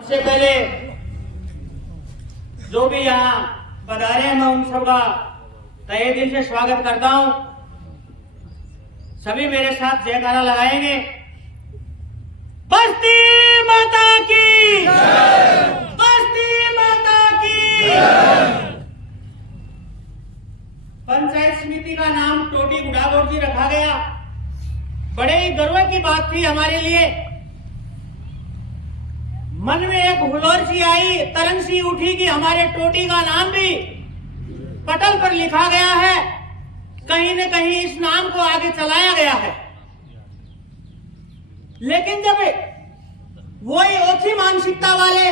सबसे पहले जो भी यहाँ पधारे हैं मैं उन सबका तहे दिल से स्वागत करता हूँ। सभी मेरे साथ जयकारा लगाएंगे। बस्ती माता की, बस्ती माता की। पंचायत समिति का नाम टोटी गुड़ागोड़ जी रखा गया। बड़े ही गर्व की बात थी हमारे लिए। मन में एक हुलोर सी आई, तरंग सी उठी कि हमारे टोटी का नाम भी पटल पर लिखा गया है, कहीं न कहीं इस नाम को आगे चलाया गया है। लेकिन जब वही ओछी मानसिकता वाले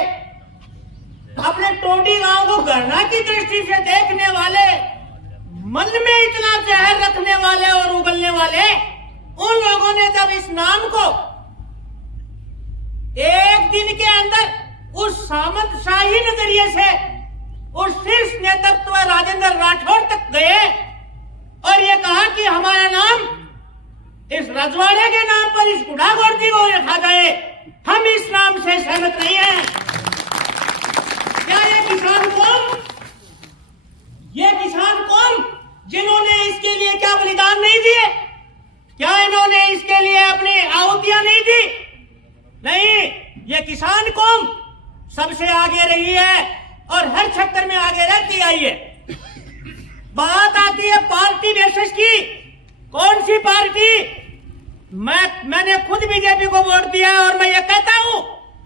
अपने टोटी गांव को गणना की दृष्टि से देखने वाले, मन में इतना जहर रखने वाले और उगलने वाले उन लोगों ने जब इस नाम को एक दिन के अंदर उस सामंतशाही नजरिए से उस शीर्ष नेतृत्व राजेंद्र राठौड़ तक गए और ये कहा कि हमारा नाम इस रजवाड़े के नाम पर इस गुड़ागोड़ जी को रखा जाए, हम इस नाम से सहमत नहीं हैं। क्या ये किसान कौन जिन्होंने इसके लिए क्या बलिदान नहीं दिए? क्या इन्होंने इसके लिए अपनी आहुतियां नहीं दी? नहीं, ये किसान कौम सबसे आगे रही है और हर क्षेत्र में आगे रहती आई है। बात आती है पार्टी बेसिस की। कौन सी पार्टी? मैंने खुद बीजेपी को वोट दिया और मैं ये कहता हूं,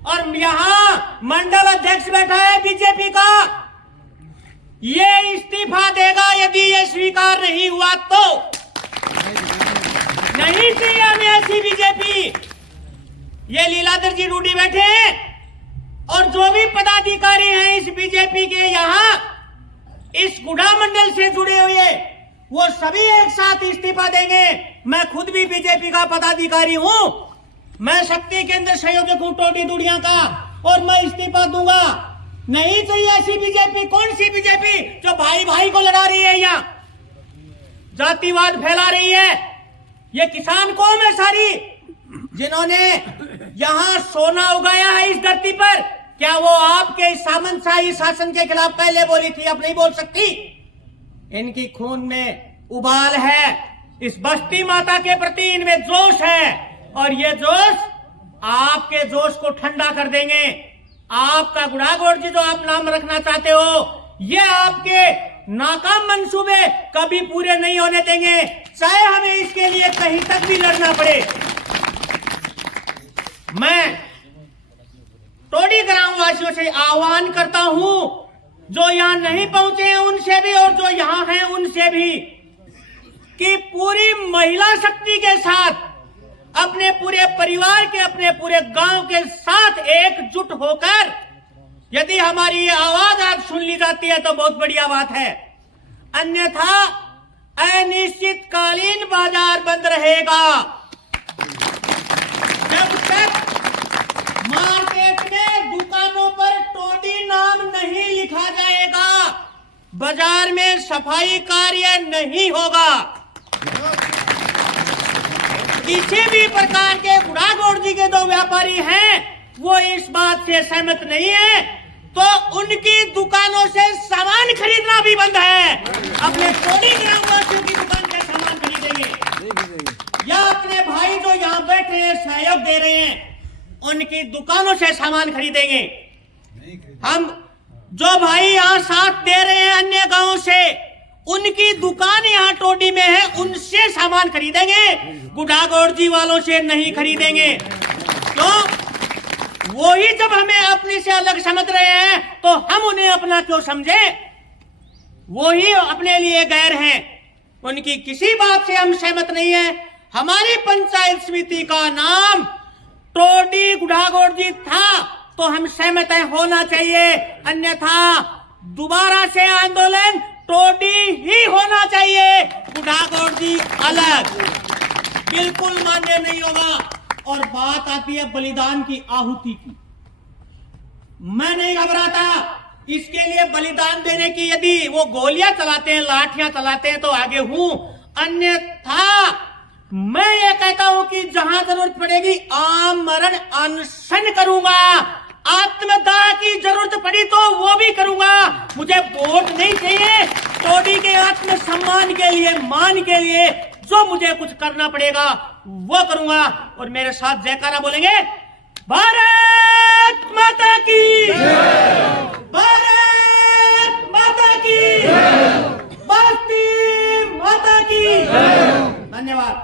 और यहाँ मंडल अध्यक्ष बैठा है बीजेपी का, ये इस्तीफा देगा यदि ये स्वीकार नहीं हुआ तो। नहीं चाहिए हमें ऐसी बीजेपी। ये लीलाधर जी रूडी बैठे हैं और जो भी पदाधिकारी हैं इस बीजेपी के यहाँ इस गुड़ा मंडल से जुड़े हुए, वो सभी एक साथ इस्तीफा देंगे। मैं खुद भी बीजेपी का पदाधिकारी हूँ, मैं शक्ति केंद्र संयोजक हूँ टोटी दुड़िया का, और मैं इस्तीफा दूंगा। नहीं चाहिए ऐसी बीजेपी। कौन सी बीजेपी जो भाई भाई को लड़ा रही है, यहाँ जातिवाद फैला रही है? ये किसान कौम है सारी जिन्होंने यहाँ सोना उगाया है इस धरती पर। क्या वो आपके सामंतशाही शासन के खिलाफ पहले बोली थी? अब नहीं बोल सकती। इनकी खून में उबाल है, इस बस्ती माता के प्रति इनमें जोश है, और ये जोश आपके जोश को ठंडा कर देंगे। आपका गुड़ागोड़ जी जो आप नाम रखना चाहते हो, ये आपके नाकाम मंसूबे कभी पूरे नहीं होने देंगे, चाहे हमें इसके लिए कहीं तक भी लड़ना पड़े। मैं टोटी ग्रामवासियों से आह्वान करता हूं, जो यहां नहीं पहुंचे हैं उनसे भी और जो यहां हैं उनसे भी, कि पूरी महिला शक्ति के साथ, अपने पूरे परिवार के, अपने पूरे गांव के साथ एकजुट होकर यदि हमारी ये आवाज आज सुन ली जाती है तो बहुत बढ़िया बात है। अन्यथा अनिश्चितकालीन बाजार बंद रहेगा। जब तक मार्केट में दुकानों पर टोटी नाम नहीं लिखा जाएगा, बाजार में सफाई कार्य नहीं होगा। किसी भी प्रकार के गुड़ागोड़ जी के जो व्यापारी हैं वो इस बात से सहमत नहीं है तो उनकी दुकानों से सामान खरीदना भी बंद है। अपने टोटी ग्रामवासियों की दुकान से सामान खरीदेंगे या अपने भाई जो यहाँ बैठे हैं सहयोग दे रहे हैं उनकी दुकानों से सामान खरीदेंगे। हम जो भाई यहाँ साथ दे रहे हैं अन्य गांवों से, उनकी दुकान यहाँ टोटी में है, उनसे सामान खरीदेंगे, गुड़ागोड़ जी वालों से नहीं खरीदेंगे। क्यों? वो ही जब हमें अपने से अलग समझ रहे हैं तो हम उन्हें अपना क्यों समझे? वो ही अपने लिए गैर हैं। उनकी किसी बात से हम सहमत नहीं है। हमारी पंचायत समिति का नाम टोटी गुड़ागोड़ जी था तो हम सहमत है, होना चाहिए, अन्यथा दोबारा से आंदोलन टोटी ही होना चाहिए, गुड़ागोड़ जी अलग, बिल्कुल मान्य नहीं होगा। और बात आती है बलिदान की, आहुति की। मैं नहीं घबराता इसके लिए बलिदान देने की। यदि वो गोलियां चलाते हैं, लाठियां चलाते हैं तो आगे हूं, अन्यथा मैं ये कहता हूं कि जहां जरूरत पड़ेगी आमरण अनशन करूंगा, आत्म भी करूंगा। मुझे वोट नहीं चाहिए, टोडी के आत्मसम्मान के लिए, मान के लिए जो मुझे कुछ करना पड़ेगा वो करूंगा। और मेरे साथ जयकारा बोलेंगे, भारत माता की, भारत माता की, भारती माता की। धन्यवाद।